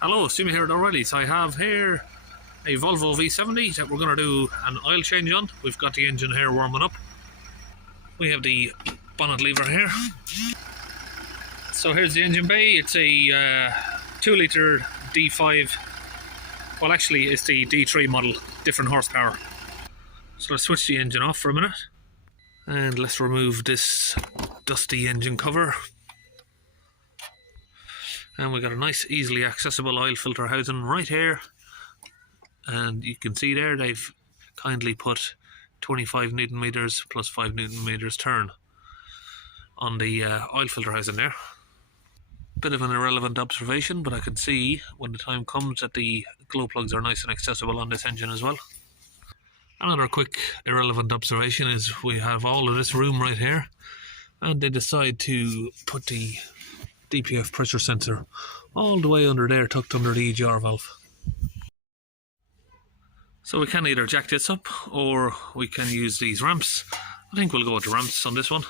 Hello, Steve here at O'Reilly's. I have here a Volvo V70 that we're going to do an oil change on. We've got the engine here warming up. We have the bonnet lever here. So here's the engine bay. It's a 2 litre D5. Well, actually it's the D3 model, different horsepower. So let's switch the engine off for a minute. And let's remove this dusty engine cover. And we got a nice, easily accessible oil filter housing right here. And you can see there they've kindly put 25 Newton meters plus 5 Newton meters turn on the oil filter housing there. Bit of an irrelevant observation, but I can see when the time comes that the glow plugs are nice and accessible on this engine as well. Another quick irrelevant observation is we have all of this room right here, and they decide to put the DPF pressure sensor all the way under there, tucked under the EGR valve. So we can either jack this up or we can use these ramps. I think we'll go with the ramps on this one.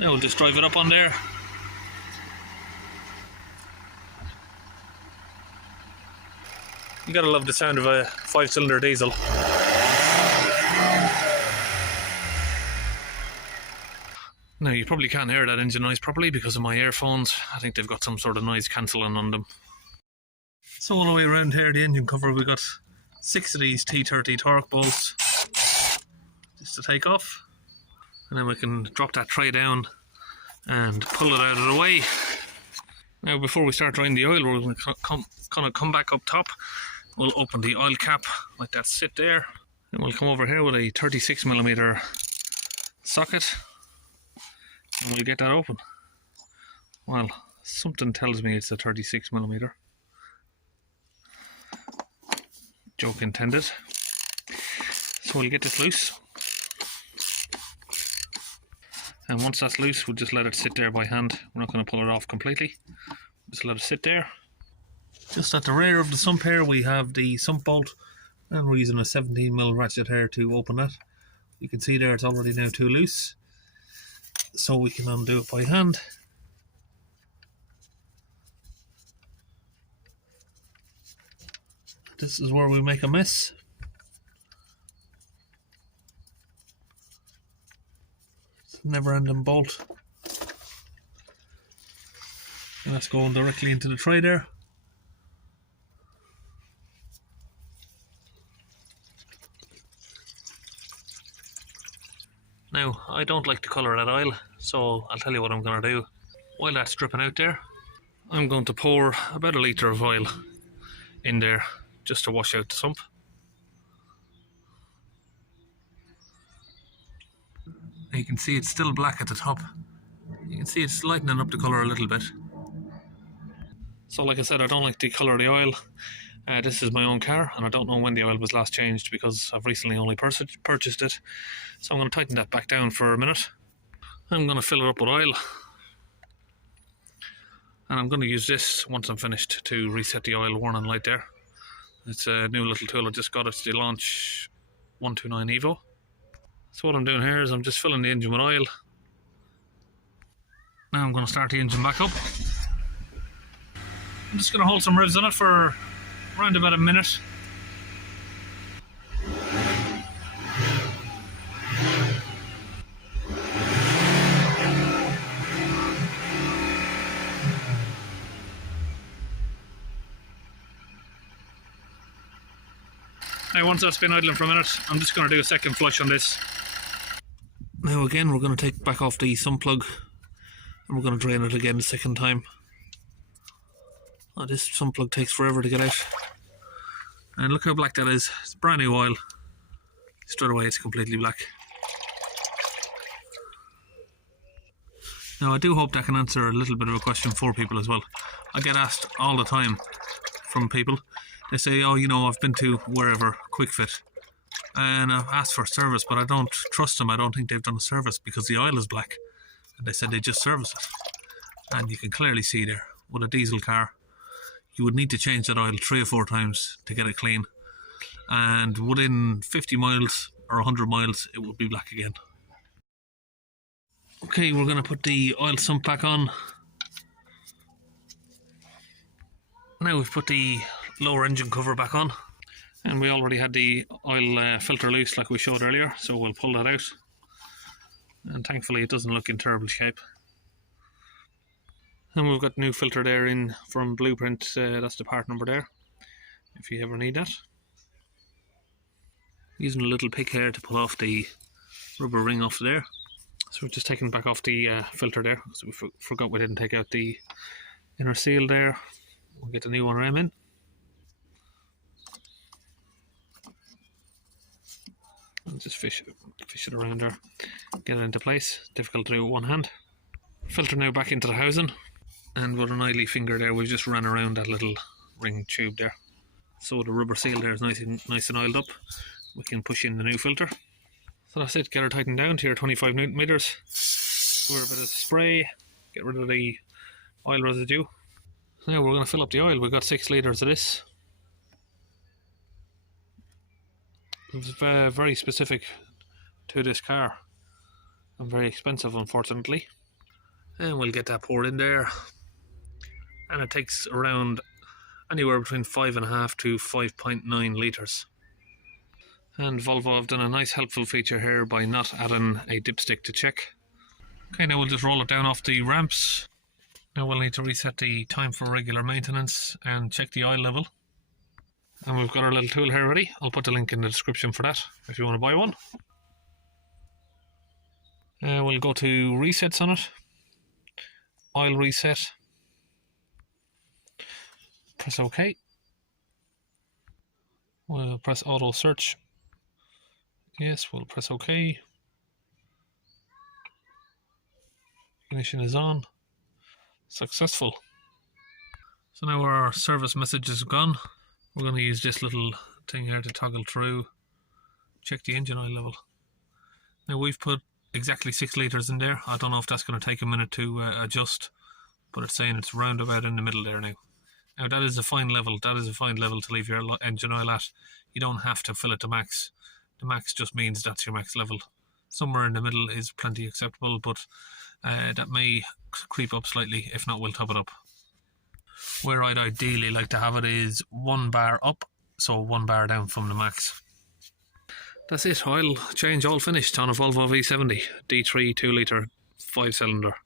Now we'll just drive it up on there. You gotta love the sound of a 5-cylinder diesel. Now you probably can't hear that engine noise properly because of my earphones. I think they've got some sort of noise cancelling on them. So all the way around here, the engine cover, we got 6 of these T30 torque bolts just to take off. And then we can drop that tray down and pull it out of the way. Now before we start drying the oil, we're going to come back up top. We'll open the oil cap, let that sit there. And we'll come over here with a 36mm socket. And we'll get that open. Well, something tells me it's a 36mm. Joke intended. So we'll get this loose. And once that's loose, we'll just let it sit there by hand. We're not going to pull it off completely. Just let it sit there. Just at the rear of the sump here, we have the sump bolt. And we're using a 17mm ratchet here to open that. You can see there it's already now too loose. So we can undo it by hand. This is where we make a mess. It's a never-ending bolt. And that's going directly into the tray there. Now, I don't like the colour of that oil, so I'll tell you what I'm going to do. While that's dripping out there, I'm going to pour about 1 litre of oil in there just to wash out the sump. Now you can see it's still black at the top. You can see it's lightening up the colour a little bit. So like I said, I don't like the colour of the oil. This is my own car, and I don't know when the oil was last changed because I've recently only purchased it. So I'm going to tighten that back down for a minute. I'm going to fill it up with oil. And I'm going to use this once I'm finished to reset the oil warning light there. It's a new little tool I just got. It's the Launch 129 Evo. So what I'm doing here is I'm just filling the engine with oil. Now I'm going to start the engine back up. I'm just going to hold some revs on it for around about a minute. Now once that's been idling for a minute, I'm just going to do a second flush on this. Now again we're going to take back off the sump plug and we're going to drain it again the second time. Oh, this sump plug takes forever to get out. And look how black that is. It's brand new oil. Straight away it's completely black. Now I do hope that can answer a little bit of a question for people as well. I get asked all the time from people. They say, oh, you know, I've been to wherever, Quick Fit, and I've asked for service, but I don't trust them. I don't think they've done a service because the oil is black. And they said they just service it. And you can clearly see there, with a diesel car, you would need to change that oil 3 or 4 times to get it clean. And within 50 miles or 100 miles, it would be black again. Okay, we're going to put the oil sump back on. Now we've put the lower engine cover back on, and we already had the oil filter loose like we showed earlier, so we'll pull that out. And thankfully it doesn't look in terrible shape. And we've got the new filter there in from Blueprint, that's the part number there, if you ever need that. Using a little pick here to pull off the rubber ring off there. So we've just taken back off the filter there, so we forgot we didn't take out the inner seal there. We'll get the new one ram in. And just fish it around there, get it into place. Difficult to do with one hand. Filter now back into the housing, and with an oily finger there we've just ran around that little ring tube there. So the rubber seal there is nice and oiled up. We can push in the new filter. So that's it, get her tightened down to your 25 Newton meters. Pour a bit of spray, get rid of the oil residue. Now we're going to fill up the oil. We've got 6 litres of this. It's very specific to this car and very expensive, unfortunately. And we'll get that poured in there. And it takes around anywhere between 5.5 to 5.9 litres. And Volvo have done a nice helpful feature here by not adding a dipstick to check. Okay, now we'll just roll it down off the ramps. Now we'll need to reset the time for regular maintenance and check the oil level. And we've got our little tool here ready. I'll put the link in the description for that if you want to buy one. We'll go to resets on it. Oil reset. Press OK. We'll press auto search. Yes, we'll press OK. Ignition is on. Successful. So now our service message is gone. We're going to use this little thing here to toggle through, check the engine oil level. Now we've put exactly 6 litres in there. I don't know if that's going to take a minute to adjust, but it's saying it's round about in the middle there now. Now that is a fine level. That is a fine level to leave your engine oil at. You don't have to fill it to max. The max just means that's your max level. Somewhere in the middle is plenty acceptable, but that may creep up slightly. If not, we'll top it up. Where I'd ideally like to have it is 1 bar up, so 1 bar down from the max. That's it, oil change all finished on a Volvo V70 D3 2 litre 5-cylinder.